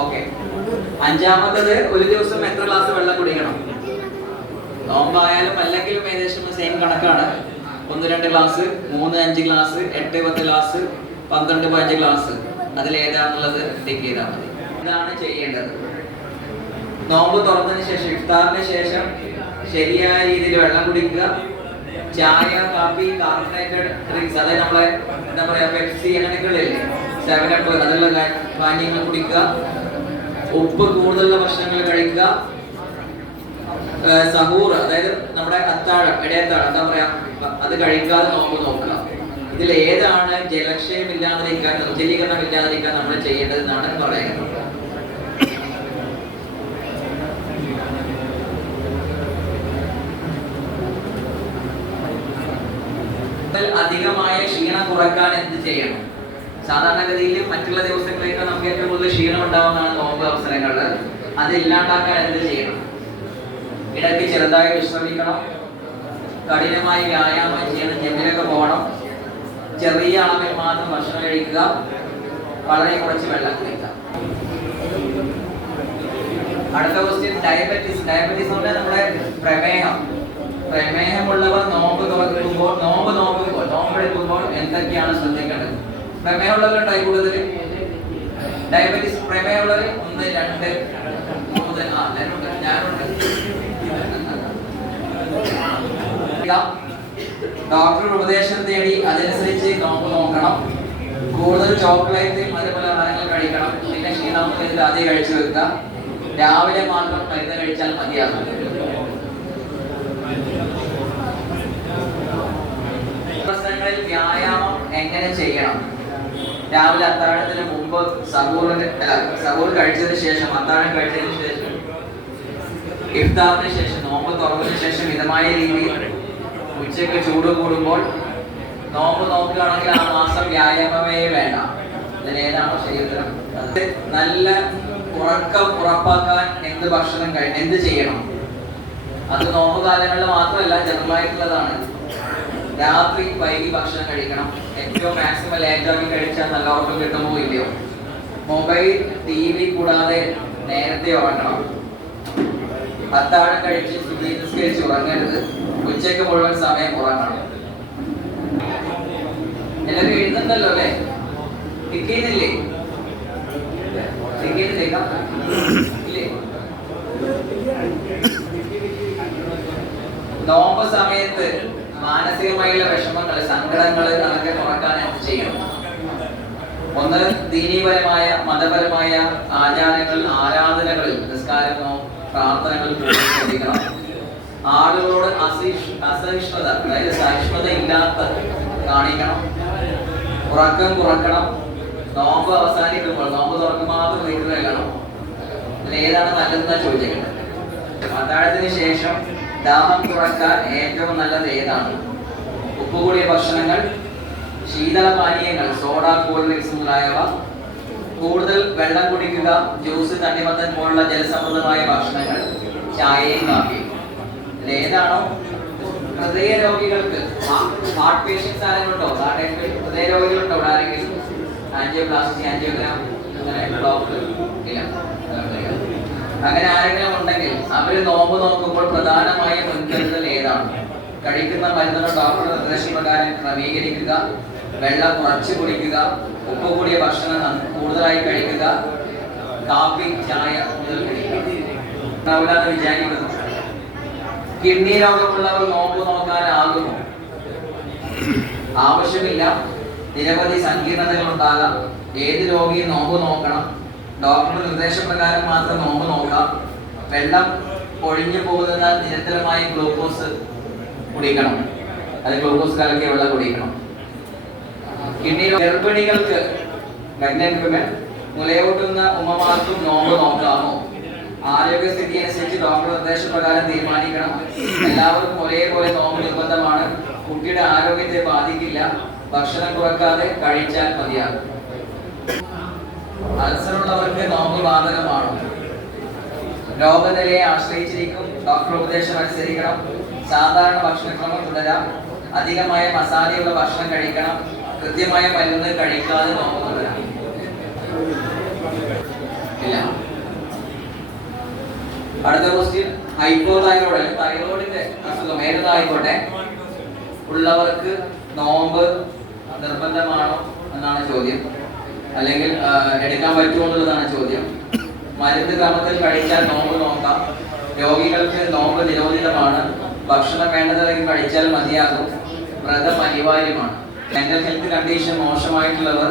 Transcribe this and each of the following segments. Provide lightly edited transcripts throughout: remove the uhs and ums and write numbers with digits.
Okay. അഞ്ചാമത്തത്, ഒരു ദിവസം എത്ര ഗ്ലാസ് വെള്ളം കുടിക്കണം? നോമ്പായാലും അല്ലെങ്കിലും ഏകദേശം സെയിം കണക്കാണ്. 1-2 ഗ്ലാസ്, 3-5 ഗ്ലാസ്, 8-10 ഗ്ലാസ്, 12-15 ഗ്ലാസ്. അതിലേതാണെന്നുള്ളത് ടിക്ക് ചെയ്താൽ മതി. ഇതാണ് ചെയ്യേണ്ടത്. നോമ്പ് തുറന്നതിന് ശേഷം, ഇഫ്താറിന് ശേഷം ശരിയായ രീതിയിൽ വെള്ളം കുടിക്കുക. ചായ, കാപ്പി, കാർബണേറ്റഡ് ഡ്രിങ്ക്സ്, അതായത് നമ്മളെ എന്താ പറയാ, പെപ്സി അങ്ങനെയൊക്കെയുള്ളേ, 7up അതുള്ള പാനീയങ്ങൾ കുടിക്കുക. ഉപ്പ് കൂടുതലുള്ള ഭക്ഷണങ്ങൾ കഴിക്കുക. സഹൂർ, അതായത് നമ്മുടെ അത്താഴം, ഇടയത്താഴം എന്താ പറയാ, അത് കഴിക്കാതെ നോമ്പ് നോക്കുക. ഇതിൽ ഏതാണ് ജലക്ഷയം ഇല്ലാതിരിക്കാൻ, നിർജ്ജലീകരണം ഇല്ലാതിരിക്കാൻ നമ്മൾ ചെയ്യേണ്ടതെന്നാണ് പറയുന്നത്. അധികമായ ക്ഷീണം കുറക്കാൻ എന്ത് ചെയ്യണം? സാധാരണഗതിയിൽ മറ്റുള്ള ദിവസങ്ങളിലേക്ക് നമുക്ക് ഏറ്റവും കൂടുതൽ ക്ഷീണം ഉണ്ടാവുന്നതാണ് നോമ്പ് അവസരങ്ങളിൽ. അത് ഇല്ലാണ്ടാക്കാൻ എന്ത് ചെയ്യണം? ഇടയ്ക്ക് ചെറുതായി വിശ്രമിക്കണം. കഠിനമായി വ്യായാമം ചെയ്യണം. ജിമ്മിലൊക്കെ പോകണം. ചെറിയ അളവിൽ മാത്രം ഭക്ഷണം കഴിക്കുക. വളരെ കുറച്ച് വെള്ളം കുടിക്കുക. അടുത്ത ക്വസ്റ്റ്യൻ, ഡയബറ്റീസ്. ഡയബറ്റീസ് എന്ന് പറഞ്ഞാൽ നമ്മുടെ പ്രമേഹമുള്ളവർ നോമ്പെടുക്കുമ്പോൾ എന്തൊക്കെയാണ് ശ്രദ്ധിക്കേണ്ടത്? പ്രമേഹമുള്ളവരുണ്ടായി കൂടുതൽ ഡയബറ്റീസ്. പ്രമേഹമുള്ളവർ 1, 2, 3, ഞാനുണ്ട്. ഡോക്ടർ ഉപദേശം തേടി അതനുസരിച്ച് നോമ്പ് നോക്കണം. കൂടുതൽ ചോക്ലേറ്റ്, അതേപോലെ ആഹാരങ്ങൾ കഴിക്കണം. പിന്നെ ക്ഷീണാവുന്നതിൽ ആദ്യം കഴിച്ചു വെക്കുക. രാവിലെ മാത്രം മരുന്ന് കഴിച്ചാൽ മതിയാകും. ദിവസങ്ങളിൽ വ്യായാമം എങ്ങനെ ചെയ്യണം? രാവിലെ അത്താഴത്തിന് മുമ്പ്, സഹൂർ കഴിച്ചതിന് ശേഷം, അത്താഴം കഴിച്ചതിന് ശേഷം, ഇഫ്താറിന് ശേഷം, നോമ്പ് തുറന്നതിന് ശേഷം മിതമായ രീതിയിൽ ഉച്ചയ്ക്ക് ചൂട് കൂടുമ്പോൾ നോമ്പ് നോക്കുകയാണെങ്കിൽ ആ മാസം വ്യായാമമേ വേണ്ട. ഇതിലേതാണോ ശരി ഉത്തരം? നല്ല ഉറക്കം ഉറപ്പാക്കാൻ എന്ത് ചെയ്യണം? അത് നോമ്പ് കാലങ്ങളിൽ മാത്രമല്ല, ജനറലായിട്ടുള്ളതാണ്. രാത്രി വൈകി ഭക്ഷണം കഴിക്കണം. ഏറ്റവും മാക്സിമം ലേറ്റാക്കി കഴിച്ചാൽ നല്ല ഉറക്കം കിട്ടുമോ ഇല്ലയോ? മൊബൈൽ, TV കൂടാതെ നേരത്തെ ഉറങ്ങണം. അത്താഴം കഴിച്ച് സുഖീകരിച്ച് ഉറങ്ങരുത്. ഉച്ചയ്ക്ക് മുഴുവൻ സമയം ഉറങ്ങണം. എല്ലാവരും എഴുതുന്നല്ലോ അല്ലേ? ടിക്ക് ചെയ്യുന്നില്ലേ? നോമ്പ് സമയത്ത് മാനസികമായുള്ള വിഷമങ്ങൾ, സങ്കടങ്ങൾ, അതൊക്കെ കുറക്കാൻ എന്ത് ചെയ്യണം? ഒന്ന്, ദീനീപരമായ മതപരമായ ആചാരങ്ങൾ, ആരാധനകളിൽ, നിസ്കാരമോ പ്രാർത്ഥനകൾ ശ്രദ്ധിക്കണം. ആളുകളോട് അസഹിഷ്ണുത, അതായത് സഹിഷ്ണുത ഇല്ലാത്ത കാണിക്കണം. ഉറക്കം കുറക്കണം. നോമ്പ് അവസാനിക്കുമ്പോൾ, നോമ്പ് തുറക്കുമ്പോൾ മാത്രം വീട്ടിലാണ്. അതിൽ ഏതാണ് നല്ലതെന്നാണ് ചോദിക്കുന്നത്. അത്താഴത്തിന് ശേഷം ദാഹം കുറക്കാൻ ഏറ്റവും നല്ലത് ഏതാണ്? ഉപ്പുകൂടിയ ഭക്ഷണങ്ങൾ, ശീതള പാനീയങ്ങൾ, സോഡ, കൂൾ ഡ്രിങ്ക്സ് മുതലായവ. കൂടുതൽ വെള്ളം കുടിക്കുക. ജ്യൂസ്, തണ്ണിമത്തൻ പോലുള്ള ജലസമൃദ്ധമായ ഭക്ഷണങ്ങൾ, ചായയും കാപ്പിയും. ഇതിലേതാണോ? ഹൃദയ രോഗികൾക്ക്, ഹാർട്ട് പേഷ്യൻസ് ആരെങ്കിലും ഉണ്ടോ? ഹൃദയ രോഗികളുണ്ടോ ഇവിടെ ആരെങ്കിലും? ആൻജിയോപ്ലാസ്റ്റി, ആൻജിയോഗ്രാം, അങ്ങനെ ബ്ലോക്ക് ഇല്ല. അങ്ങനെ ആരെങ്കിലും ഉണ്ടെങ്കിൽ അവര് നോമ്പ് നോക്കുമ്പോൾ പ്രധാനമായ മുൻകരുതൽ ഏതാണ്? കഴിക്കുന്ന മരുന്നുകൾ ഡോക്ടറുടെ നിർദ്ദേശപ്രകാരം ക്രമീകരിക്കുക. വെള്ളം കുറച്ച് കുടിക്കുക. ഉപ്പ് കൂടിയ ഭക്ഷണം കൂടുതലായി കഴിക്കുക. കാപ്പി, ചായ കൂടുതൽ കഴിക്കുക. വിചാരിക്കുന്നത്. കിഡ്നി രോഗമുള്ളവർ നോമ്പ് നോക്കാനാകുമോ? ആവശ്യമില്ല. നിരവധി സങ്കീർണതകൾ ഉണ്ടാകാം. ഏത് രോഗിയും നോമ്പ് നോക്കണം. ഡോക്ടറുടെ നിർദ്ദേശപ്രകാരം മാത്രം നോമ്പ് നോക്കാം. വെള്ളം ഒഴിഞ്ഞു പോകുന്നതിനാൽ നിരന്തരമായി ഗ്ലൂക്കോസ് കുടിക്കണം. അത് ഗ്ലൂക്കോസ് കലക്കിയ വെള്ളം കുടിക്കണം. കിഡ്നി ഗർഭിണികൾക്ക്, മുലയൂട്ടുന്ന ഉമ്മമാർക്കും നോമ്പ് നോക്കാമോ? ആരോഗ്യസ്ഥിതി അനുസരിച്ച് ഡോക്ടർ നിർദ്ദേശപ്രകാരം തീരുമാനിക്കണം. എല്ലാവർക്കും ഒരേപോലെ നോമ്പ് നിർബന്ധമാണ്. കുട്ടിയുടെ ആരോഗ്യത്തെ ബാധിക്കില്ല. ഭക്ഷണം കുറക്കാതെ കഴിച്ചാൽ മതിയാകും. അൾസറുള്ളവർക്ക് നോമ്പ് ബാധകമാണ്. രോഗനിലയെ ആശ്രയിച്ചിരിക്കും. ഡോക്ടർ ഉപദേശം അനുസരിക്കണം. സാധാരണ ഭക്ഷണക്രമം തുടരാം. അധികമായ മസാലയുള്ള ഭക്ഷണം കഴിക്കണം. കൃത്യമായ മരുന്ന് കഴിക്കാതെ നോമ്പ് തുടരാം. ഇല്ല. അടുത്ത ക്വസ്റ്റ്യൻ, ഹൈപ്പോതൈറോയ്ഡ് തൈറോയിഡിന്റെ അസുഖം ഏതായിക്കോട്ടെ ഉള്ളവർക്ക് നോമ്പ് നിർബന്ധമാണോ എന്നാണ് ചോദ്യം, അല്ലെങ്കിൽ എടുക്കാൻ പറ്റുമോ എന്നുള്ളതാണ് ചോദ്യം. മരുന്ന് ക്രമത്തിൽ കഴിച്ചാൽ നോമ്പ് നോക്കാം, രോഗികൾക്ക് നോമ്പ് നിരോധിതമാണ്, ഭക്ഷണം വേണ്ടതെങ്കിൽ കഴിച്ചാൽ മതിയാകും, വ്രതം അനിവാര്യമാണ്. മെന്റൽ ഹെൽത്ത് കണ്ടീഷൻ മോശമായിട്ടുള്ളവർ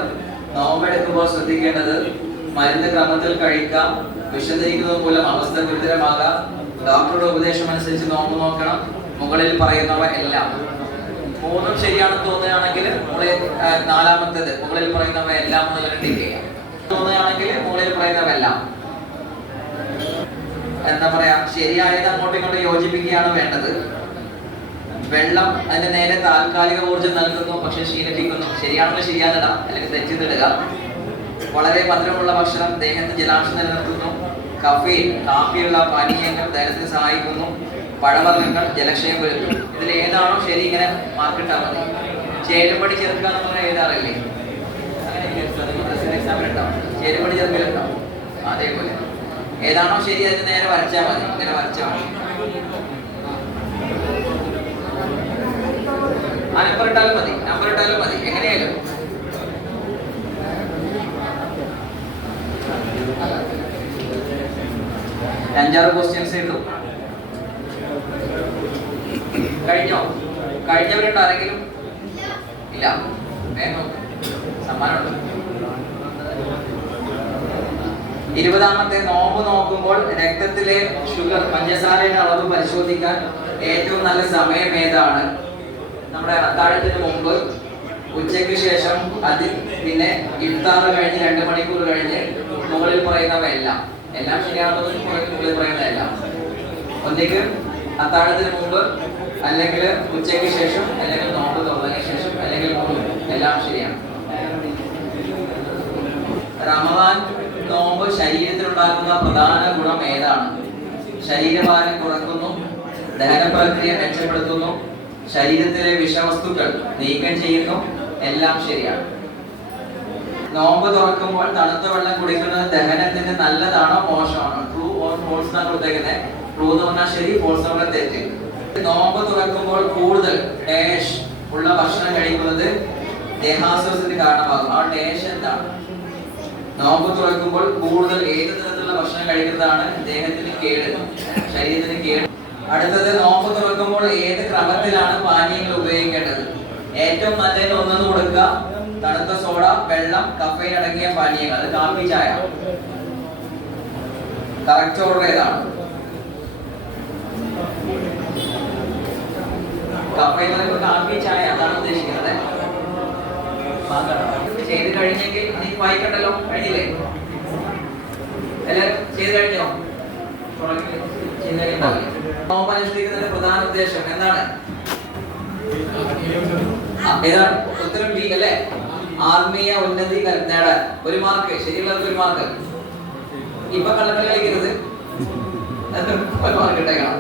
നോമ്പെടുക്കുമ്പോൾ ശ്രദ്ധിക്കേണ്ടത് മരുന്ന് ക്രമത്തിൽ കഴിക്കാം, വിശദീകരിക്കുന്നത് മൂലം അവസ്ഥ ഗുരുതരമാകാം, ഡോക്ടറുടെ ഉപദേശം അനുസരിച്ച് നോമ്പ് നോക്കണം. മുകളിൽ പറയുന്നവ എല്ലാം മൂന്നും ശരിയാണെന്ന് തോന്നുകയാണെങ്കിൽ നാലാമത്തേത് മുകളിൽ പറയുന്നവ എല്ലാം ടിക്ക് ചെയ്യാം. തോന്നുകയാണെങ്കിൽ മുകളിൽ പറയുന്നവ എല്ലാം എന്താ പറയാ ശരിയായത് അങ്ങോട്ടും ഇങ്ങോട്ടും യോജിപ്പിക്കുകയാണ് വേണ്ടത്. വെള്ളം അതിന്റെ നേരെ താൽക്കാലിക ഊർജ്ജം നൽകുന്നു, പക്ഷെ ക്ഷീണിപ്പിക്കുന്നു. ശരിയാണെങ്കിൽ ശരിയാന്നിടാം, അല്ലെങ്കിൽ തെറ്റിന്നിടുക. വളരെ മധുരമുള്ള ഭക്ഷണം ദേഹത്തിന് ജലാംശം നിലനിർത്തുന്നു. കഫീൻ കാപ്പിയുള്ള പാനീയങ്ങൾ ദഹനത്തിന് സഹായിക്കുന്നു. പഴവർഗ്ഗങ്ങൾ ജലക്ഷയം വരുത്തും. ഇതിൽ ഏതാണോ ശരി ഇങ്ങനെ മാർക്കിട്ടാൽ മതി. ചേരുപടി ചേർക്കുക എന്ന് പറഞ്ഞാൽ എഴുതാറില്ലേ, അങ്ങനെ എക്സാമിൽ ഉണ്ടാവും. ചേരുപടി ചേർക്കലുണ്ടാവും. അതേപോലെ ഏതാണോ ശരി അതിന് നേരെ വരച്ചാൽ മതി, ഇങ്ങനെ വരച്ചാൽ മതി. ആ നമ്പർ ഇട്ടാലും മതി, എങ്ങനെയായാലും. അഞ്ചാറ് ക്വസ്റ്റ്യൻസ് ഇട്ടു. കഴിഞ്ഞവരുണ്ട് ആരെങ്കിലും? ഇല്ല, വേഗം സമ്മാനമുണ്ട്. 20ാമത്തെ നോമ്പ് നോക്കുമ്പോൾ രക്തത്തിലെ ഷുഗർ പഞ്ചസാരയുടെ അളവ് പരിശോധിക്കാൻ ഏറ്റവും നല്ല സമയം ഏതാണ്? നമ്മുടെ അത്താഴത്തിന് മുമ്പ്, ഉച്ചയ്ക്ക് ശേഷം, പിന്നെ ഇഫ്താർ കഴിഞ്ഞ് 2 മണിക്കൂർ കഴിഞ്ഞ്. മുകളിൽ പറയുന്നവ എല്ലാം ശരിയാണെന്ന് മുകളിൽ പറയുന്നതെല്ലാം. ഒന്നിക്ക് അത്താഴത്തിന് മുമ്പ്, അല്ലെങ്കിൽ ഉച്ചയ്ക്ക് ശേഷം, അല്ലെങ്കിൽ നോമ്പ് തുറന്നതിന് ശേഷം, അല്ലെങ്കിൽ എല്ലാം ശരിയാണ്. റമദാൻ നോമ്പ് ശരീരത്തിലുണ്ടാക്കുന്ന പ്രധാന ഗുണം ഏതാണ്? ശരീരഭാരം കുറയ്ക്കുന്നു, ദഹന പ്രക്രിയ മെച്ചപ്പെടുത്തുന്നു, ശരീരത്തിലെ വിഷവസ്തുക്കൾ നീക്കം ചെയ്യുന്നു. എല്ലാം ശരിയാണ്. നോമ്പ് തുറക്കുമ്പോൾ തണുത്ത വെള്ളം കുടിക്കുന്നത് ദഹനത്തിന് നല്ലതാണോ മോശമാണോ? ട്രൂ ഓർ ഫോൾസ് എന്നാണ് കൊടുത്തേക്കുന്നത്. ട്രൂ എന്ന് പറഞ്ഞാൽ ശരി, ഫോൾസ് എന്ന് പറഞ്ഞാൽ തെറ്റ്. നോമ്പ് തുറക്കുമ്പോൾ കൂടുതൽ ഡാഷ് ഉള്ള ഭക്ഷണം കഴിക്കുന്നത് ദേഹാസ്വാസ്ഥ്യത്തിന് കാരണമാകും. ആ ഡാഷ് എന്താണ്? നോമ്പ് തുറക്കുമ്പോൾ കൂടുതൽ ഏത് തരത്തിലുള്ള ഭക്ഷണം കഴിക്കുന്നതാണ് ദേഹത്തിന് കേട്, ശരീരത്തിന് കേട്. അടുത്തത്, നോമ്പ് തുറക്കുമ്പോൾ ഏത് ക്രമത്തിലാണ് പാനീയങ്ങൾ ഉപയോഗിക്കേണ്ടത്? ഏറ്റവും നല്ലതിന് ഒന്നെന്ന് കൊടുക്കുക. തണുത്ത സോഡ, വെള്ളം, കഫൈൻ അടങ്ങിയ പാനീയങ്ങൾ, അത് കാപ്പി, ചായ. കറക്റ്റ് ഓർഡർ ഏതാണ്? കഫൈൻ കാപ്പി, ചായ, അതാണ് ഉദ്ദേശിക്കുന്നത്. ചെയ്ത് കഴിഞ്ഞെങ്കിൽ നീ വായിക്കണ്ടല്ലോ, കഴിഞ്ഞില്ലേ? എല്ലാരും ചെയ്ത് കഴിഞ്ഞോ? നോമ്പ് അനുഷ്ഠിക്കുന്നതിന്റെ പ്രധാന ഉദ്ദേശം എന്താണ്? ഏതാണ് ഉത്തരം? ബി അല്ലേ? ആത്മീയ ഉന്നതി നേടാൻ. 1 മാർക്ക്, ശരിയുള്ളവർക്ക് 1 മാർക്ക്. ഇപ്പൊ കള്ളക്കളി കളിക്കരുത്, 1 മാർക്ക് ഇട്ടേക്കണം.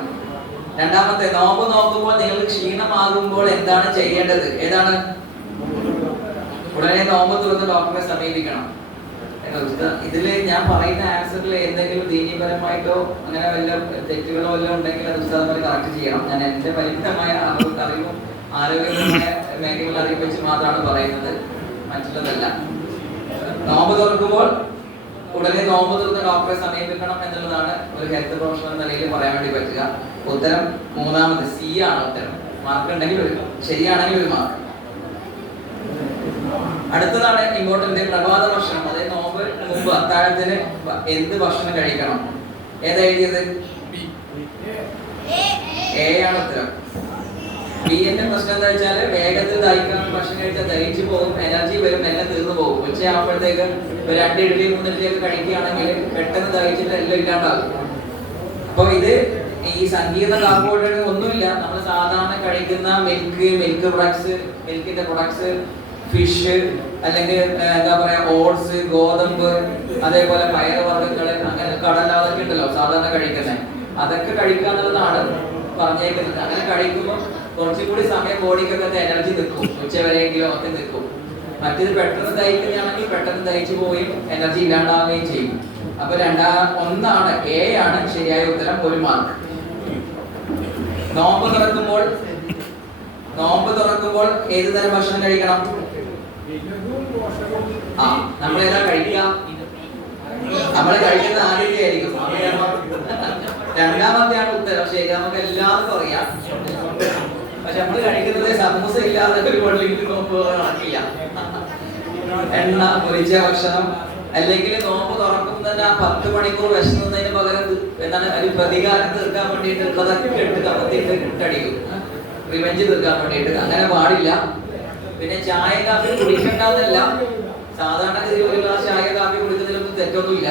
രണ്ടാമത്തെ, നോമ്പ് നോക്കുമ്പോൾ നിങ്ങൾക്ക് ക്ഷീണമാകുമ്പോൾ എന്താണ് ചെയ്യേണ്ടത്? ഏതാണ്? ഉടനെ നോമ്പ് തുറന്ന് ഡോക്ടറെ സമീപിക്കണം. ഇതില് ഞാൻ പറയുന്ന ആൻസറിൽ എന്തെങ്കിലും ദീനീപരമായിട്ടോ അങ്ങനെ വല്ല തെറ്റുകളോ വല്ലതും ഉണ്ടെങ്കിൽ അത് ഉസ്താദന്മാർ കറക്റ്റ് ചെയ്യണം. ഞാൻ എന്റെ പരിമിതമായ അറിവും ആരോഗ്യപരമായ മേഖലകൾ അറിവ് വെച്ച് മാത്രമാണ് പറയുന്നത്, മറ്റുള്ളതല്ല. നോമ്പ് തുറക്കുമ്പോൾ ഉടനെ നോമ്പ് തുറന്ന് ഡോക്ടറെ സമീപിക്കണം എന്നുള്ളതാണ് ഒരു ഹെൽത്ത് പ്രൊഫഷണൽ എന്ന നിലയിൽ പറയാൻ വേണ്ടി പറ്റുക. ഉത്തരം മൂന്നാമത് സി ആണ് ഉത്തരം. മാർക്ക് ഉണ്ടെങ്കിൽ ശരിയാണെങ്കിൽ 1 മാർക്ക്. അടുത്തതാണ് ഇമ്പോർട്ടന്റ്, പ്രഭാത ഭക്ഷണം. അതായത് നോമ്പ് മുമ്പ് അത്താഴത്തിന് എന്ത് ഭക്ഷണം കഴിക്കണം? ഏതാ എഴുതിയത്? എ ആണ് ഉത്തരം. ബി എന്റെ പ്രശ്നം എന്താ വെച്ചാൽ വേഗത്തിൽ ദഹിക്കണം. ഭക്ഷണം കഴിച്ചാൽ ദഹിച്ചു പോകും, എനർജി വരും, എല്ലാം തീർന്നു പോകും. ഉച്ചയാകുമ്പോഴത്തേക്ക് 2 ഇഡ്ഡലി 3 ഇഡ്ഡലി ഒക്കെ കഴിക്കുകയാണെങ്കിൽ പെട്ടെന്ന് ദഹിച്ചിട്ട് എല്ലാം ഇല്ലാണ്ടാകും. അപ്പൊ ഇത് ഈ സങ്കീർണ കാർബോഹൈഡ്രേറ്റ് ഒന്നുമില്ല. നമ്മൾ സാധാരണ കഴിക്കുന്ന മിൽക്ക് പ്രൊഡക്ട്സ്, മിൽക്കിന്റെ പ്രൊഡക്ട്സ്, ഫിഷ്, അല്ലെങ്കിൽ എന്താ പറയാ ഓട്സ്, ഗോതമ്പ്, അതേപോലെ പയറുവർഗ്ഗങ്ങള്, അങ്ങനെ കടല, അതൊക്കെ ഉണ്ടല്ലോ സാധാരണ കഴിക്കുന്നത്. അതൊക്കെ കഴിക്കുക എന്നുള്ളതാണ് പറഞ്ഞേക്കുന്നത്. അങ്ങനെ കഴിക്കുമ്പോൾ കുറച്ചുകൂടി സമയം ബോഡിക്കൊക്കെ എനർജി നിൽക്കും, ഉച്ചവരെയെങ്കിലും ഒക്കെ നിൽക്കും. മറ്റേത് പെട്ടെന്ന് ദഹിക്കുകയാണെങ്കിൽ പെട്ടെന്ന് ദഹിച്ചു പോവുകയും എനർജി ഇല്ലാണ്ടാവുകയും ചെയ്യും. അപ്പൊ ഒന്നാണ് എ ആണ് ശരിയായ ഉത്തരം, 1 മാർക്ക്. നോമ്പ് തുറക്കുമ്പോൾ ഏത് തരം ഭക്ഷണം കഴിക്കണം? നമ്മൾ ഏതാ കഴിക്കുക? നമ്മൾ കഴിക്കുന്ന ആദ്യത്തെ ആയിരിക്കും, രണ്ടാമത്തെയാണ് ഉത്തരം. ശരി, നമുക്ക് എല്ലാവർക്കും അറിയാം. പക്ഷെ നമ്മൾ കഴിക്കുന്നത് സമൂസ ഇല്ലാതെ ഒരു പള്ളിക്ക് നോമ്പ് നടക്കില്ല. എണ്ണ പൊരിച്ച ഭക്ഷണം, അല്ലെങ്കിൽ നോമ്പ് തുറക്കുമ്പോൾ തന്നെ 10 മണിക്കൂർ വിശന്നതിന് പകരം എന്താണ് ഒരു പ്രതികാരം തീർക്കാൻ വേണ്ടിയിട്ടുള്ളതൊക്കെ ഇട്ട് കമത്തിയിട്ട് ഇട്ടടിക്കും, റിവെഞ്ച് തീർക്കാൻ വേണ്ടിയിട്ട്. അങ്ങനെ പാടില്ല. പിന്നെ ചായ കാപ്പി കുടിക്കണ്ടെന്നല്ല, സാധാരണ ഒരു ഗ്ലാസ് ചായ കാപ്പി കുടിക്കുന്നതിലൊന്നും തെറ്റൊന്നുമില്ല.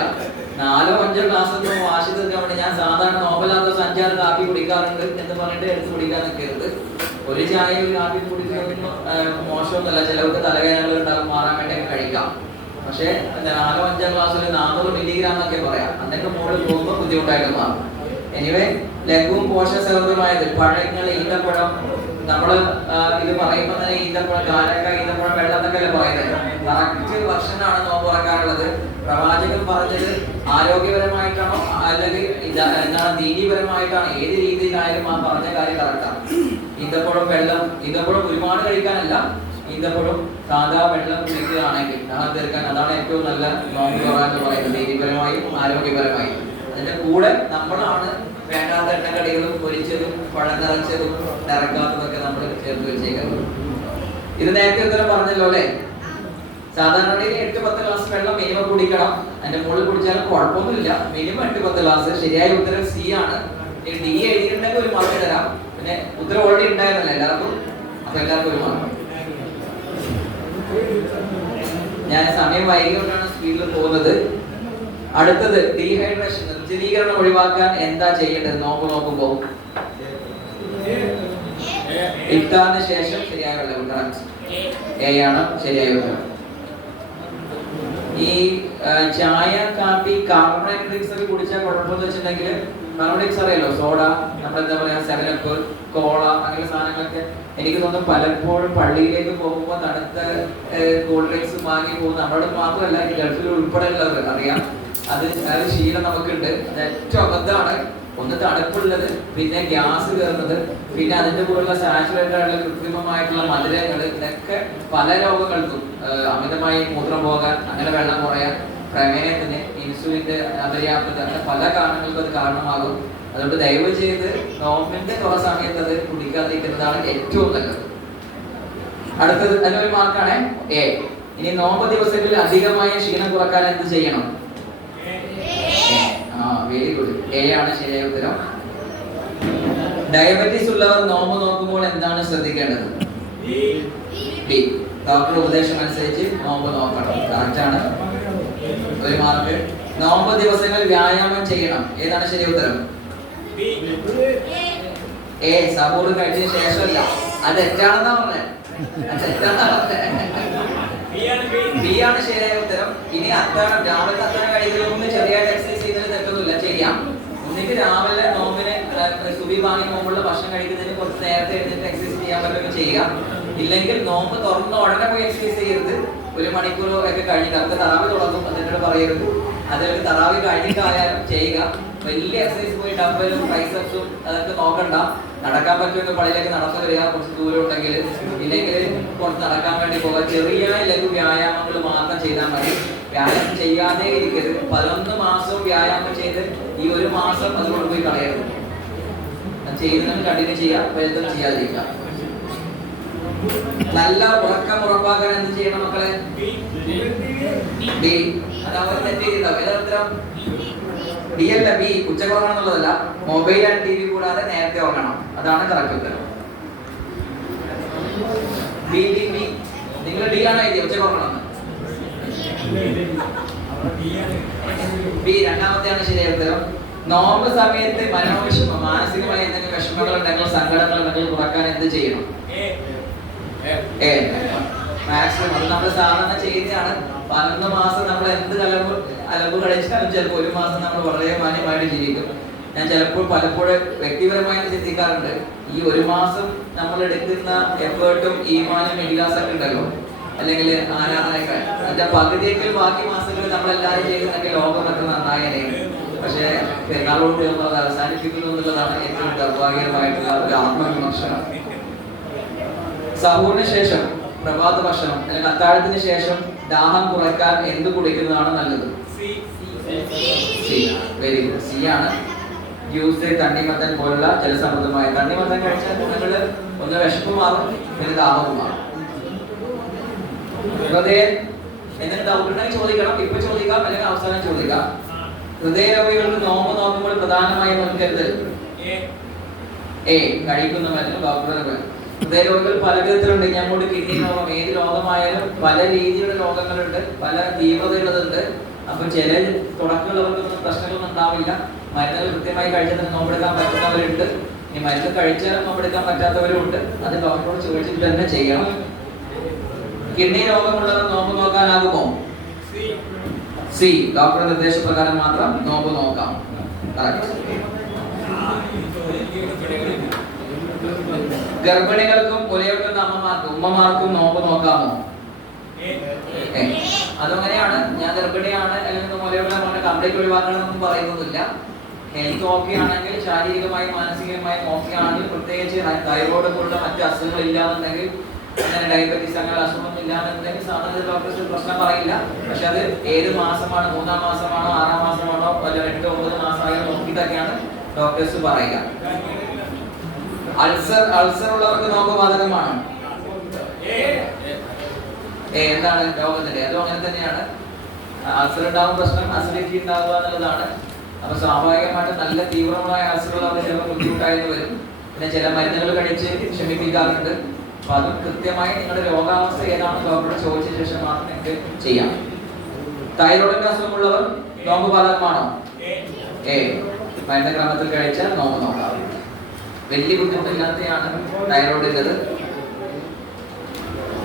4-5 ഗ്ലാസ് ഒന്നും വാശി തീർക്കാൻ വേണ്ടി ഞാൻ സാധാരണ നോമ്പല്ലാത്ത 5-6 കാപ്പി കുടിക്കാറുണ്ട് എന്ന് പറഞ്ഞിട്ട് എടുത്ത് കുടിക്കാൻ നിൽക്കരുത്. ഒരു ചായ ഒരു കാപ്പി കുടിക്കുന്നതൊന്നും മോശമൊന്നുമല്ല. ചിലവർക്ക് തലവേദനകൾ ഉണ്ടാകും, മാറാൻ വേണ്ടി കഴിക്കാം. പക്ഷെ 4-5 ഗ്ലാസ്സിൽ 400 മില്ലിഗ്രാം എന്നൊക്കെ പറയാം. അതിനൊക്കെ മുകളിൽ പോകുമ്പോൾ ബുദ്ധിമുട്ടായിട്ട് മാറും. എനിവേ, ലഘുവും പോഷകസമൃദ്ധമായത് പഴങ്ങൾ, ഈന്തപ്പഴം. നമ്മള് ഇത് പറയുമ്പോൾ തന്നെ ഈന്തപ്പഴം, കാരക്ക, ഈന്തപ്പഴം, വെള്ളം എന്നൊക്കെ പറയുന്നത് കറക്റ്റ് ഭക്ഷണമാണ് നോമ്പ് തുറക്കാനുള്ളത്. പ്രവാചകൻ പറഞ്ഞത് ആരോഗ്യപരമായിട്ടാണോ അല്ലെങ്കിൽ എന്താണ് ദീനീപരമായിട്ടാണോ, ഏത് രീതിയിലായാലും ആ പറഞ്ഞ കാര്യം കറക്റ്റാണ്. ഈന്തപ്പഴം, വെള്ളം, ഈന്തപ്പഴം ഒരുപാട് കഴിക്കാനല്ല, ഈന്തപ്പഴം സാധാ വെള്ളം കുടിക്കുകയാണെങ്കിൽ ദാഹം തീർക്കാൻ, അതാണ് ഏറ്റവും നല്ല നോമ്പ് തുറ എന്ന് പറയുന്നത്, ദീനീപരമായും ആരോഗ്യപരമായും. അതിന്റെ കൂടെ നമ്മളാണ് വേണ്ടാത്ത എണ്ണക്കടികളും പൊരിച്ചതും പഴം നിറച്ചതും നിറക്കാത്തതൊക്കെ നമ്മൾ ചേർത്ത് വെച്ചേക്കുന്നത്. ഇത് നേരത്തെ ഉത്തരം പറഞ്ഞല്ലോ അല്ലെ? സാധാരണ 8-10 ഗ്ലാസ് വെള്ളം മിനിമം കുടിക്കണം. അതിന്റെ മുകളിൽ കുടിച്ചാലും കുഴപ്പമൊന്നുമില്ല. Minimum 8-10 glass. ശരിയായ ഉത്തരം സി ആണ്. ഡി എഴുതിയിട്ടുണ്ടെങ്കിൽ 1 മാർക്ക് തരാം. പിന്നെ ഉത്തരം ഓൾറെഡി ഉണ്ടായിരുന്നല്ലോ എല്ലാവർക്കും, അപ്പൊ എല്ലാവർക്കും 1 മാർക്ക്. ഞാൻ സമയം വൈകിക്കൊണ്ടാണ് സ്പീഡിൽ പോകുന്നത്. അടുത്തത് ഡീഹൈഡ്രേഷൻ, നിർജ്ജലീകരണം ഒഴിവാക്കാൻ എന്താ ചെയ്യേണ്ടത് നോമ്പ് നോക്കുമ്പോൾ? ഇഫ്താറിന് ശേഷം ശരിയായ വെള്ളം, കറക്റ്റ്, എ ആണ് ശരിയായ ഉത്തരം. ഈ ചായ, കാപ്പി, കാർബണേറ്റഡ് ഡ്രിങ്ക്സ് ഒക്കെ കുടിച്ചാൽ കുഴപ്പമെന്ന് വെച്ചിട്ടുണ്ടെങ്കിൽ, കാർബണേറ്റ് ഡ്രിങ്ക്സ് അറിയാലോ, സോഡ, നമ്മളെന്താ പറയാ, 7up, കോള, അങ്ങനെ സാധനങ്ങളൊക്കെ എനിക്ക് തോന്നുന്നു പലപ്പോഴും പള്ളിയിലേക്ക് പോകുമ്പോൾ തണുത്ത കൂൾ ഡ്രിങ്ക്സ് വാങ്ങി പോകും. നമ്മുടെ മാത്രമല്ല, ഗൾഫിൽ ഉൾപ്പെടെയുള്ളവർ അറിയാം. അത് ശീലം നമുക്കുണ്ട്. അത് ഏറ്റവും അബദ്ധമാണ്. ഒന്ന് തണുപ്പുള്ളത്, പിന്നെ ഗ്യാസ് കയറുന്നത്, പിന്നെ അതിന്റെ കൂടെയുള്ള സാച്ചുറേറ്റഡ് ആയിട്ടുള്ള കൃത്രിമമായിട്ടുള്ള മധുരങ്ങൾ, ഇതൊക്കെ പല രോഗങ്ങൾക്കും, അമിതമായി മൂത്രം പോകാൻ, അങ്ങനെ വെള്ളം കുറയാൻ, പ്രമേഹത്തിന്, ഇൻസുലിന്റെ അപര്യാപ്തത, അങ്ങനെ പല കാരണങ്ങൾക്കും അത് കാരണമാകും. അതുകൊണ്ട് ദയവ് ചെയ്ത് നോമ്പിന്റെ കുറേ സമയത്ത് അത് കുടിക്കാതിരിക്കുന്നതാണ് ഏറ്റവും നല്ലത്. അടുത്തത് അതിനൊരു മാർക്കാണ് എ. ഇനി നോമ്പ് ദിവസങ്ങളിൽ അധികമായ ക്ഷീണം കുറക്കാൻ എന്ത് ചെയ്യണം? വെരി ഗുഡ്, എ ആണ് ശരിയായ ഉത്തരം. ഡയബറ്റീസ് ഉള്ളവർ നോമ്പ് നോക്കുമ്പോൾ എന്താണ് ശ്രദ്ധിക്കേണ്ടത്? ബി. ഡോക്ടറുടെ ഉപദേശം അനുസരിച്ച് നോമ്പ് നോക്കണം, കറക്റ്റ് ആണ്, 1 മാർക്ക്. നോമ്പ് ദിവസങ്ങളിൽ വ്യായാമം ചെയ്യണം, ഏതാണ് ശരിയായ ഉത്തരം? എ. സഹൂർ കഴിച്ചതിന് ശേഷമല്ല, അത് തെറ്റാണെന്നാ പറഞ്ഞത്, ബി ആണ് ശരിയായ ഉത്തരം. ഇനി അത്താഴം, രാവിലത്തെ അത്താഴം കഴിക്കുന്നതിന് ചെറിയായിട്ട് എക്സസൈസ് ചെയ്യുന്നതിന് തെറ്റൊന്നുമില്ല, ചെയ്യാം. ഒന്നിക്ക് രാവിലെ നോമ്പിന് സുബി വാങ്ങി മുമ്പുള്ള ഭക്ഷണം കഴിക്കുന്നതിന് കുറച്ച് നേരത്തെ എഴുന്നേറ്റ് എക്സസൈസ് ചെയ്യാൻ പറ്റുമെങ്കിൽ ചെയ്യാം. ഇല്ലെങ്കിൽ നോമ്പ് തുറന്ന ഉടനെ പോയി എക്സസൈസ് ചെയ്യരുത്. 1 മണിക്കൂറോ ഒക്കെ കഴിഞ്ഞിട്ട് നമുക്ക് തറാവി തുടങ്ങും, എന്നിട്ട് പറയരുത്. അതിലേക്ക് തറാവി കഴിഞ്ഞിട്ടായാലും ചെയ്യുക. വലിയ എക്സസൈസ് പോയി ഡംബലും ട്രൈസെപ്സും അതൊക്കെ നോക്കണ്ട. നടക്കാൻ പറ്റുമെങ്കിൽ പള്ളിയിലേക്ക് നടന്നു വരിക, കുറച്ച് ദൂരം ഉണ്ടെങ്കിൽ. ഇല്ലെങ്കിൽ കുറച്ച് നടക്കാൻ വേണ്ടി പോകുക. ചെറിയ ലഘു വ്യായാമങ്ങൾ മാത്രം ചെയ്താൽ മതി. വ്യായാമം ചെയ്യാതെ ഇരിക്കരുത്. 11 മാസവും വ്യായാമം ചെയ്ത് ഈ 1 മാസം അതുകൊണ്ട് പോയി കളയരുത്. ചെയ്യുന്നതിന് കണ്ടിന്യൂ ചെയ്യാം, വലുതൊന്നും ചെയ്യാതിരിക്കാം. നല്ല ഉറക്കം ഉറപ്പാക്കാൻ എന്ത് ചെയ്യണം മക്കളെ? ബി. അത് അവർ തെറ്റിയിട്ടുണ്ടാവും. ഏതാ ബി അല്ല, ബി. ഉച്ചക്ക് ഉറങ്ങണം എന്നുള്ളതല്ല, മൊബൈൽ ആൻഡ് TV കൂടാതെ നേരത്തെ ഉറങ്ങണം, അതാണ് കറക്റ്റ് ഉത്തരം. B B B. നിങ്ങൾ ഡി ആണ് എഴുതിയ ഉച്ചക്ക് ഉറങ്ങണം. ബി രണ്ടാമത്തെയാണ് ശരിയായ ഉത്തരം. നോമ്പ് സമയത്ത് മനോവിഷമം, മാനസികമായ എന്തെങ്കിലും വിഷമങ്ങൾ ഉണ്ടെങ്കിൽ, സങ്കടങ്ങൾ ഉണ്ടെങ്കിൽ കുറക്കാൻ എന്ത് ചെയ്യണം? മാക്സിമം അത് നമ്മൾ സാധാരണ ചെയ്യുന്നതാണ്. 11 മാസം നമ്മൾ എന്ത് അലമ്പ് കളിച്ചാലും ചിലപ്പോൾ 1 മാസം നമ്മൾ വളരെ മാന്യമായിട്ട് ജീവിക്കും. ഞാൻ ചിലപ്പോൾ പലപ്പോഴും വ്യക്തിപരമായിട്ട് ചിന്തിക്കാറുണ്ട്, ഈ 1 മാസം നമ്മൾ എടുക്കുന്ന എഫേർട്ടും ഈമാനും ഇഖ്ലാസൊക്കെ ഉണ്ടല്ലോ, അല്ലെങ്കിൽ ആരാധനയൊക്കെ, അതിന്റെ പകുതിയെങ്കിലും ബാക്കി മാസങ്ങളിൽ നമ്മളെല്ലാവരും ചെയ്യുന്നൊക്കെ ലോകമൊക്കെ നന്നായി വായനയും. പക്ഷേ പെരുന്നാളോട് അത് അവസാനിപ്പിക്കുന്നു എന്നുള്ളതാണ് ഏറ്റവും ദൗർഭാഗ്യമായിട്ടുള്ള ഒരു ആത്മവിമർശനം. സഹൂറിന് ശേഷം പ്രഭാത ഭക്ഷണം അല്ലെങ്കിൽ അത്താഴത്തിന് ശേഷം ദാഹം കുറയ്ക്കാൻ എന്ത് കുടിക്കുന്നതാണ് നല്ലത്? സി. Very good. സി ആണ്. ജ്യൂസ്, തണ്ണിമത്തൻ പോലുള്ള ജലസമൃദ്ധമായ. തണ്ണിമത്തൻ കഴിച്ചാൽ നിങ്ങള് ഒന്ന് വിശപ്പ് മാറും, പിന്നെ ദാഹവും മാറും. ഹൃദയം എന്നിട്ട് ഡൗട്ടുണ്ടെങ്കിൽ ചോദിക്കണം. ഇപ്പൊ ചോദിക്കാം അല്ലെങ്കിൽ അവസാനം ചോദിക്കാം. ഹൃദയരോഗികൾക്ക് നോമ്പ് നോക്കുമ്പോൾ പ്രധാനമായും നോക്കരുത് എ. കഴിക്കുന്ന മരുന്ന് ഡോക്ടറെ. ഹൃദയരോഗികൾ പല വിധത്തിലുണ്ട്. ഞാൻ കൊണ്ട് കിഡ്നി രോഗം, ഏത് രോഗമായാലും പല രീതിയിലുള്ള രോഗങ്ങളുണ്ട്, പല തീവ്രതയുള്ളതുണ്ട്. അപ്പൊ ചില തുടക്കമുള്ളവർക്കൊന്നും പ്രശ്നങ്ങളൊന്നും ഉണ്ടാവില്ല. മരുന്നുകൾ കൃത്യമായി കഴിച്ചാൽ നോമ്പെടുക്കാൻ പറ്റുന്നവരുണ്ട്, ഈ മരുന്ന് കഴിച്ചാൽ നോമ്പെടുക്കാൻ പറ്റാത്തവരും ഉണ്ട്. അത് ഡോക്ടറോട് ചോദിച്ചിട്ട് തന്നെ ചെയ്യണം. കിഡ്നി രോഗമുള്ളവർ നോമ്പ് നോക്കാനാകുമോ? സി. ഡോക്ടറുടെ നിർദ്ദേശപ്രകാരം മാത്രം നോമ്പ് നോക്കാം. ഗർഭിണികൾക്കും മുലയൂട്ടുന്ന അമ്മമാർക്കും ഉമ്മമാർക്കും നോമ്പ് നോക്കാമോ? അതങ്ങനെയാണ്. ഞാൻ ഗർഭിണിയാണ് അല്ലെങ്കിൽ മുലയൂട്ടാൻ കംപ്ലീറ്റ് ഒഴിവാക്കണമെന്നൊന്നും പറയുന്നതില്ല. ഹെൽത്ത് ഓക്കെ ആണെങ്കിൽ, ശാരീരികമായും മാനസികമായും ഓക്കെ ആണെങ്കിൽ, പ്രത്യേകിച്ച് തൈറോയ്ഡ് പോലുള്ള മറ്റു അസുഖങ്ങൾ ഇല്ലാന്നുണ്ടെങ്കിൽ, അങ്ങനെ ഡയബറ്റീസ് അങ്ങനെ അസുഖമൊന്നും ഇല്ലാന്നുണ്ടെങ്കിൽ സാധാരണ ഡോക്ടേഴ്സ് പ്രശ്നം പറയില്ല. പക്ഷെ അത് ഏത് മാസമാണ്, 3-ാം മാസമാണോ 6-ാം മാസമാണോ അല്ല 8-9 മാസമായോ നോക്കിയിട്ടൊക്കെയാണ് ഡോക്ടേഴ്സ് പറയുക. അൾസർ ഉള്ളവർക്ക് നോമ്പ് ബാധകമാണ്. എന്താണ് രോഗത്തിന്റെ? അതും അങ്ങനെ തന്നെയാണ്. അൾസർ ഉണ്ടാകുന്ന പ്രശ്നം അസിഡിറ്റി ഉണ്ടാവുക എന്നുള്ളതാണ്. അപ്പൊ സ്വാഭാവികമായിട്ട് നല്ല തീവ്രമായ അൾസറുള്ളവർക്ക് ചിലപ്പോൾ ബുദ്ധിമുട്ടായിട്ട് വരും. പിന്നെ ചില മരുന്നുകൾ കഴിച്ച് ക്ഷമിപ്പിക്കാറുണ്ട്. അപ്പൊ അതും കൃത്യമായി നിങ്ങളുടെ രോഗാവസ്ഥ ഏതാണെന്ന് ഡോക്ടറോട് ചോദിച്ച ശേഷം മാത്രം നിങ്ങൾക്ക് ചെയ്യാം. തൈറോയിഡിന്റെ അസുഖമുള്ളവർ നോമ്പ് ബാധകമാണോ? എ. മരുന്ന് ക്രമത്തിൽ കഴിച്ചാൽ നോമ്പ് നോക്കാം. വലിയ ബുദ്ധിമുട്ടില്ലാത്തതാണ് തൈറോയിഡിൻ്റെത്.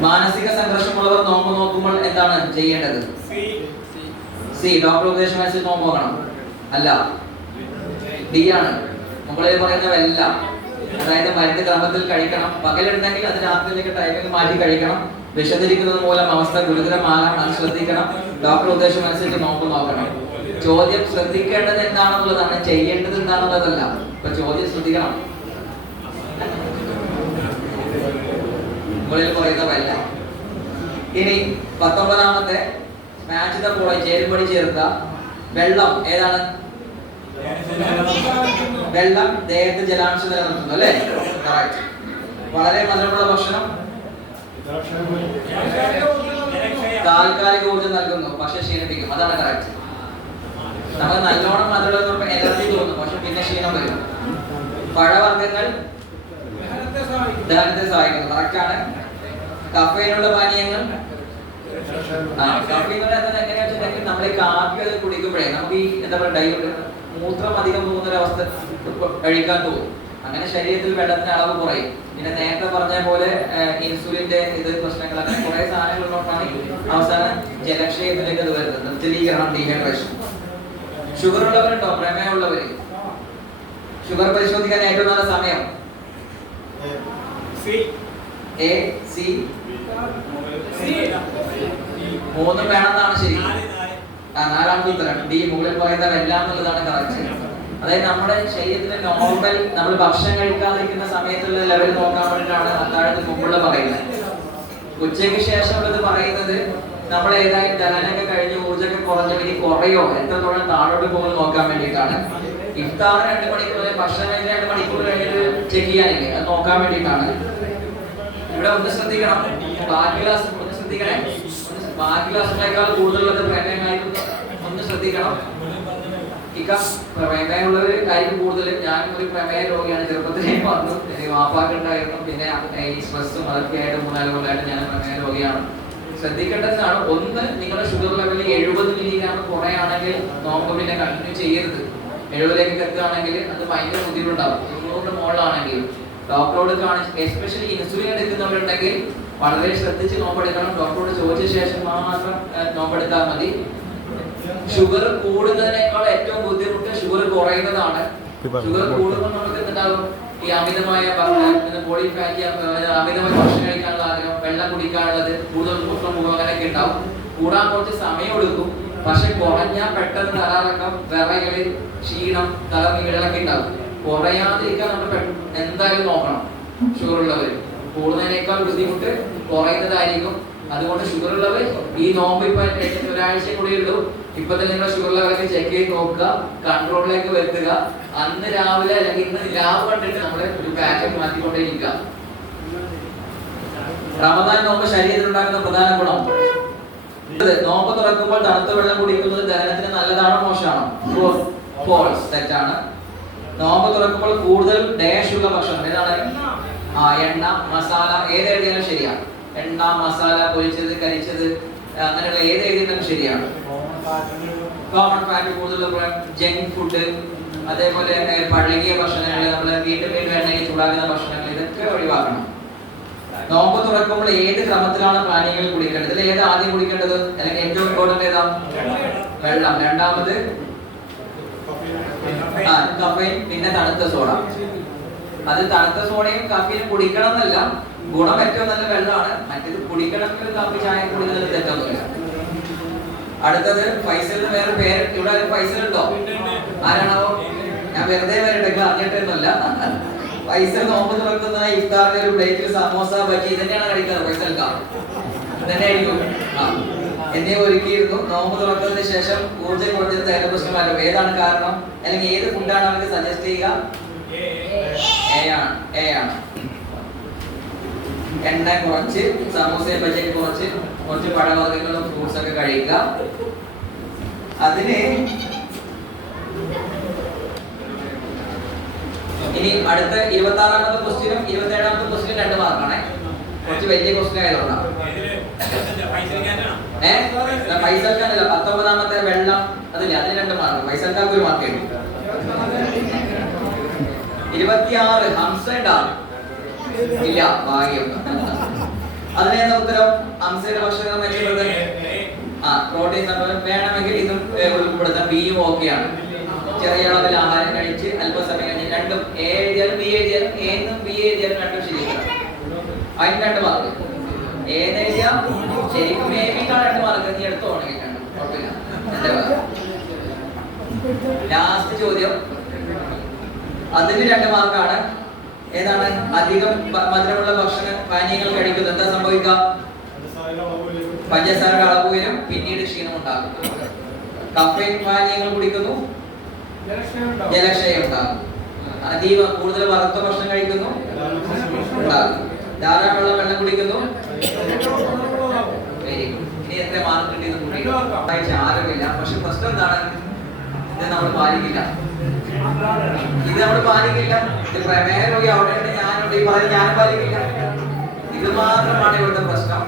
മാനസിക സംഘർഷമുള്ളവർ നോമ്പ് നോക്കുമ്പോൾ എന്താണ് ചെയ്യേണ്ടത്? സി. ഡോക്ടർ ഉപദേശമനുസരിച്ച് നോമ്പ് നോക്കണം. അല്ല, ഡി ആണ്. മുകളിൽ പറയുന്നവെല്ലാം, അതായത് മരുന്ന് ക്രമത്തിൽ കഴിക്കണം. പകലുണ്ടെങ്കിൽ അത് രാത്രിയിലേക്ക് ടൈമിംഗ് മാറ്റി കഴിക്കണം. വിശന്നിരിക്കുന്നത് മൂലം അവസ്ഥ ഗുരുതരമാകാം, അത് ശ്രദ്ധിക്കണം. ഡോക്ടർ ഉപദേശം അനുസരിച്ച് നോമ്പ് നോക്കണം. ചോദ്യം ശ്രദ്ധിക്കേണ്ടത് എന്താണെന്നുള്ളതാണ്, ചെയ്യേണ്ടത് എന്താണെന്നുള്ളതല്ല. ഇപ്പൊ ചോദ്യം ശ്രദ്ധിക്കണം. മുകളിൽ പറയുന്നവല്ല. ഇനി 19ാമത്തെ മാച്ച് ദ ഫോളോയിങ് ചേരുംപടി ചേർത്ത വെള്ളം ഏതാണ്? വെള്ളം ദേഹത്ത് ജലാംശം നിലനിർത്തുന്നു അല്ലേ? വളരെ മധുരമുള്ള ഭക്ഷണം താൽക്കാലിക ഊർജ്ജം നൽകുന്നു, പക്ഷെ ക്ഷീണിപ്പിക്കും. അതാണ് കറക്റ്റ്. നമ്മൾ നല്ലോണം മധുരം എനർജി തോന്നും, പക്ഷെ പിന്നെ ക്ഷീണം വരും. പഴവർഗ്ഗങ്ങൾ ദഹനത്തെ സഹായിക്കുന്നു. കറക്റ്റാണ്. കഫയിനുള്ള പാനീയങ്ങൾ, കഫീൻ എങ്ങനെയാ വെച്ചിട്ടുണ്ടെങ്കിൽ നമ്മൾ ഈ കാപ്പി അത് കുടിക്കുമ്പോഴേ നമുക്ക് ഈ എന്താ പറയുക മൂത്രം അധികം പോകുന്നൊരവസ്ഥ കഴിക്കാൻ തോന്നും. അങ്ങനെ ശരീരത്തിൽ വെള്ളത്തിന്റെ അളവ് കുറയും. പിന്നെ നേരത്തെ പറഞ്ഞ പോലെ ഇൻസുലിന്റെ ഇത് പ്രശ്നങ്ങൾ, അങ്ങനെ കുറെ സാധനങ്ങളുള്ളതാണ് അവസാനം ജലക്ഷയത്തിലേക്ക് അത് വരുന്നത്. നിർജ്ജലീകരണം, ഡീഹൈഡ്രേഷൻ. ഷുഗർ ഉള്ളവരുണ്ടോ? പ്രമേയമുള്ളവര് ഷുഗർ പരിശോധിക്കാൻ ഏറ്റവും നല്ല സമയം എ, സി, 3 വേണമെന്നാണ് ശരി. 4ാമത്തെ ഉത്തരം ഡി. മുകളിൽ പറയുന്നതെല്ലാം എന്നുള്ളതാണ് കറക്റ്റ്. അതായത് നമ്മുടെ ശരീരത്തിലെ നോർമൽ നമ്മൾ ഭക്ഷണം കഴിക്കാതിരിക്കുന്ന സമയത്തുള്ള ലെവൽ നോക്കാൻ വേണ്ടിയിട്ടാണ് അത്താഴത്തിന് മുമ്പുള്ള പറയുന്നത്. ഉച്ചയ്ക്ക് ശേഷമുള്ളത് പറയുന്നത് നമ്മൾ ഏതായാലും ദഹനമൊക്കെ കഴിഞ്ഞ് ഊർജ്ജമൊക്കെ കുറഞ്ഞ ഇനി കുറയോ എത്രത്തോളം താഴോട്ട് പോകുന്നത് നോക്കാൻ വേണ്ടിയിട്ടാണ്. ഇഫ്താറിന് 2 മണിക്കൂർ, ഭക്ഷണം കഴിഞ്ഞ് 2 മണിക്കൂർ കഴിഞ്ഞിട്ട് ചെക്ക് ചെയ്യാനില്ലേ, അത് നോക്കാൻ വേണ്ടിയിട്ടാണ്. ഇവിടെ ഒന്ന് ശ്രദ്ധിക്കണം, ബാക്കി ക്ലാസ് ഒന്ന് ശ്രദ്ധിക്കണേ. ബാക്കി ക്ലാസ്സിനേക്കാൾ കൂടുതലുള്ളത് പ്രമേയമായിരുന്നു. ഒന്ന് ശ്രദ്ധിക്കണം. പ്രമേയമുള്ളവർ കാര്യം കൂടുതൽ. ഞാൻ ഒരു പ്രമേയ രോഗിയാണ്, ചെറുപ്പത്തിലേ വന്നു. വാപ്പാക്കുണ്ടായിരുന്നു. പിന്നെ ഈ സ്ട്രെസ്സും അതൊക്കെ ആയിട്ട് 3-4 കൊല്ലമായിട്ട് ഞാൻ പ്രമേയ രോഗിയാണ്. ശ്രദ്ധിക്കേണ്ടതാണ്, ഒന്ന് നിങ്ങളുടെ ഷുഗർ ലെവലിൽ 70 മില്ലിഗ്രാം കുറയാണെങ്കിൽ നോമ്പ് പിന്നെ കണ്ടിന്യൂ ചെയ്യരുത്. 70ലേക്ക് എത്തുകയാണെങ്കിൽ അത് ഭയങ്കര ബുദ്ധിമുട്ടുണ്ടാവും. 200 മുകളിലാണെങ്കിൽ ഡോക്ടറോട് കാണിച്ച്, എസ്പെഷ്യലി ഇൻസുലിൻ എടുക്കുന്നവരുണ്ടെങ്കിൽ വളരെ ശ്രദ്ധിച്ച് നോമ്പെടുക്കണം. ഡോക്ടറോട് ചോദിച്ച ശേഷം മാത്രം നോമ്പെടുത്താൽ മതി. ഷുഗർ കൂടുന്നതിനേക്കാൾ ഏറ്റവും ബുദ്ധിമുട്ട് ഷുഗർ കുറയുന്നതാണ്. ഷുഗർ കൂടുമ്പോൾ നമുക്ക് എന്താകും? ഈ അമിതമായ ബോഡി ഫാറ്റ്, അമിതമായ ഭക്ഷണം കഴിക്കാനുള്ള ആഗ്രഹം, വെള്ളം കുടിക്കാനുള്ളത്, കൂടുതൽ മൂത്രം പോകും, അങ്ങനെയൊക്കെ ഉണ്ടാവും. കൂടാൻ കുറച്ച് സമയം എടുക്കും. പക്ഷെ കുറഞ്ഞാൽ പെട്ടെന്ന് തലകറക്കം, വിറയല്, ക്ഷീണം, തലനീളൊക്കെ ഉണ്ടാവും. കുറയാതിരിക്കാൻ നമ്മൾ എന്തായാലും നോക്കണം. ഷുഗർ ഉള്ളവർ കൂടുന്നതിനേക്കാൾ ബുദ്ധിമുട്ട് കുറയുന്നതായിരിക്കും. അതുകൊണ്ട് ഷുഗർ ഉള്ളവർ ഈ നോമ്പ് ഇപ്പൊ ഒരാഴ്ച കൂടി ഉള്ളൂ, ഇപ്പൊ തന്നെ നിങ്ങൾ ഷുഗർ ലെവലൊക്കെ ചെക്ക് ചെയ്ത് നോക്കുക, കൺട്രോളിലേക്ക് വരുത്തുക. അന്ന് രാവിലെ അല്ലെങ്കിൽ ഇന്ന് രാവ് കണ്ടിട്ട് നമ്മൾ ഒരു പാറ്റേൺ മാറ്റിക്കൊണ്ടേയിരിക്കുക. റമദാൻ നോമ്പ് ശരീരത്തിലുണ്ടാക്കുന്ന പ്രധാന ഗുണം, നോമ്പ് തുറക്കുമ്പോൾ തണുത്ത വെള്ളം കുടിക്കുന്നത് ദഹനത്തിന് നല്ലതാണോ മോശമാണോ? ഫോൾസ്, തെറ്റാണ്. നോമ്പ് തുറക്കുമ്പോൾ കൂടുതൽ ഡാഷ് ഉള്ള ഭക്ഷണം ഏതാണ്? എണ്ണ, മസാല, ഏത് എഴുതിയാലും ശരിയാണ്. എണ്ണ, മസാല, പൊരിച്ചത്, കരിച്ചത്, അങ്ങനെയുള്ള ഏത് എഴുതിയാലും ശരിയാണ്. കോമൺ ഫാറ്റ് കൂടുതലുള്ള ജങ്ക് ഫുഡ്, അതേപോലെ പഴകിയ ഭക്ഷണങ്ങൾ, നമ്മള് വീണ്ടും വീണ്ടും എണ്ണയിൽ ചൂടാക്കുന്ന ഭക്ഷണങ്ങൾ, ഇതൊക്കെ ഒഴിവാക്കണം. നോമ്പ് തുറക്കുമ്പോൾ ഏത് ക്രമത്തിലാണ് പാനീയങ്ങൾ കുടിക്കേണ്ടത്? ഇതിൽ ഏത് ആദ്യം കുടിക്കേണ്ടത്? അല്ലെങ്കിൽ ഏറ്റവും ഇമ്പോർട്ടന്റ് ഏതാ? വെള്ളം. രണ്ടാമത് കഫീൻ, പിന്നെ തണുത്ത സോഡ. അത് തണുത്ത സോഡയും കഫീനും കുടിക്കണം എന്നല്ല, ഗുണം ഏറ്റവും നല്ല വെള്ളമാണ്. മറ്റേത് കുടിക്കണമെങ്കിൽ കാപ്പി ചായ കുടിക്കുന്നത് തെറ്റൊന്നുമില്ല. അടുത്തത് ഫൈസലിന് വേറെ പേര്. ഇവിടെ ആരും ഫൈസൽ ഉണ്ടോ? ആരാണോ? ഞാൻ വെറുതെ വരട്ടെ, അറിഞ്ഞിട്ടൊന്നുമല്ല. ഫൈസൽ നോമ്പ് തുറക്കുന്ന ഇഫ്താറിന്റെ ഒരു പ്ലേറ്റിൽ സമോസ, ബജി ഇതന്നെയാണ് കഴിക്കുന്നത്. ഫൈസൽക്കാ ഇതന്നെ ആയിരിക്കും. എന്നെ ഒരുക്കിയിരുന്നു. നോമ്പ് തുറക്കുന്നതിന് ശേഷം ഊർജ്ജം കുറഞ്ഞത് ദഹന പ്രശ്നമായിരുന്നു. ഏതാണ് കാരണം? അല്ലെങ്കിൽ ഏത് ഫുഡാണ് അവർക്ക് സജസ്റ്റ് ചെയ്യുക? എ ആണ്. എണ്ണ കുറച്ച്, സമോസയും ബജിയൊക്കെ കുറച്ച് പഴവർഗ്ഗങ്ങളും ഫ്രൂട്ട്സ് ഒക്കെ കഴിക്കുക. അതിന് ഇനി അടുത്ത 26ാമത്തെ ക്വസ്റ്റ്യനും 27ാമത്തെ ക്വസ്റ്റ്യനും 2 മാർക്കാണ്. കുറച്ച് വലിയ ക്വസ്റ്റ്യൻ ആയതുകൊണ്ടാണ്. ഫൈസൽക്കാനല്ല, 19ാമത്തെ വെള്ളം, അതില്ല, അതിന് 2 മാർക്ക്. ഫൈസൽക്കാർക്ക് 1 മാർക്ക്. 26 ഹംസ ഉണ്ടാവും ഇല്ല, ഭാഗ്യം. അതിനേതാ ഉത്തരം? ഹംസയുടെ ഭക്ഷണം മെച്ചപ്പെടുത്താൻ പ്രോട്ടീൻ വേണമെങ്കിൽ ഇതും ഉൾപ്പെടുത്താം. ബിയും ഓക്കെയാണ്. ചെറിയ അളവിൽ ആഹാരം കഴിച്ച് അല്പസമയം കഴിഞ്ഞ് രണ്ടും എ എഴുതിയാലും ബി എഴുതിയാലും, എന്നും ബി എഴുതിയാലും രണ്ടും ശരിയാണ്. അതിന് 2 മാർക്ക്. ഏതെഴുതിയാ ശരിക്കും എ ബിക്കാണ് 2 മാർക്ക്. നീ എടുത്തോ കുഴപ്പമില്ല. ലാസ്റ്റ് ചോദ്യം, അതിന് 2 മാർക്കാണ്. ഏതാണ്? അധികം മധുരമുള്ള ഭക്ഷണ പാനീയങ്ങൾ കഴിക്കുന്നത് എന്താ സംഭവിക്കുക? പഞ്ചസാരയുടെ അളവ് വരും, പിന്നീട് ക്ഷീണം ഉണ്ടാകും. കഫീൻ പാനീയങ്ങൾ കുടിക്കുന്നു, ജലക്ഷയം ഉണ്ടാകും. കൂടുതൽ വറുത്ത ഭക്ഷണം കഴിക്കുന്നു, ഉണ്ടാകും. ധാരാളം വെള്ളം കുടിക്കുന്നു. ഇനി എത്ര മാർക്ക് കിട്ടിയത് ആരുമില്ല. പക്ഷെ പ്രശ്നം എന്താണ്? ഇത് നമ്മൾ പാലിക്കില്ല. ഇത് പ്രമേയ രോഗി അവിടെ ഞാനുണ്ട്, ഞാനും പാലിക്കില്ല. ഇത് മാത്രമാണ് ഇവിടുത്തെ പ്രശ്നം.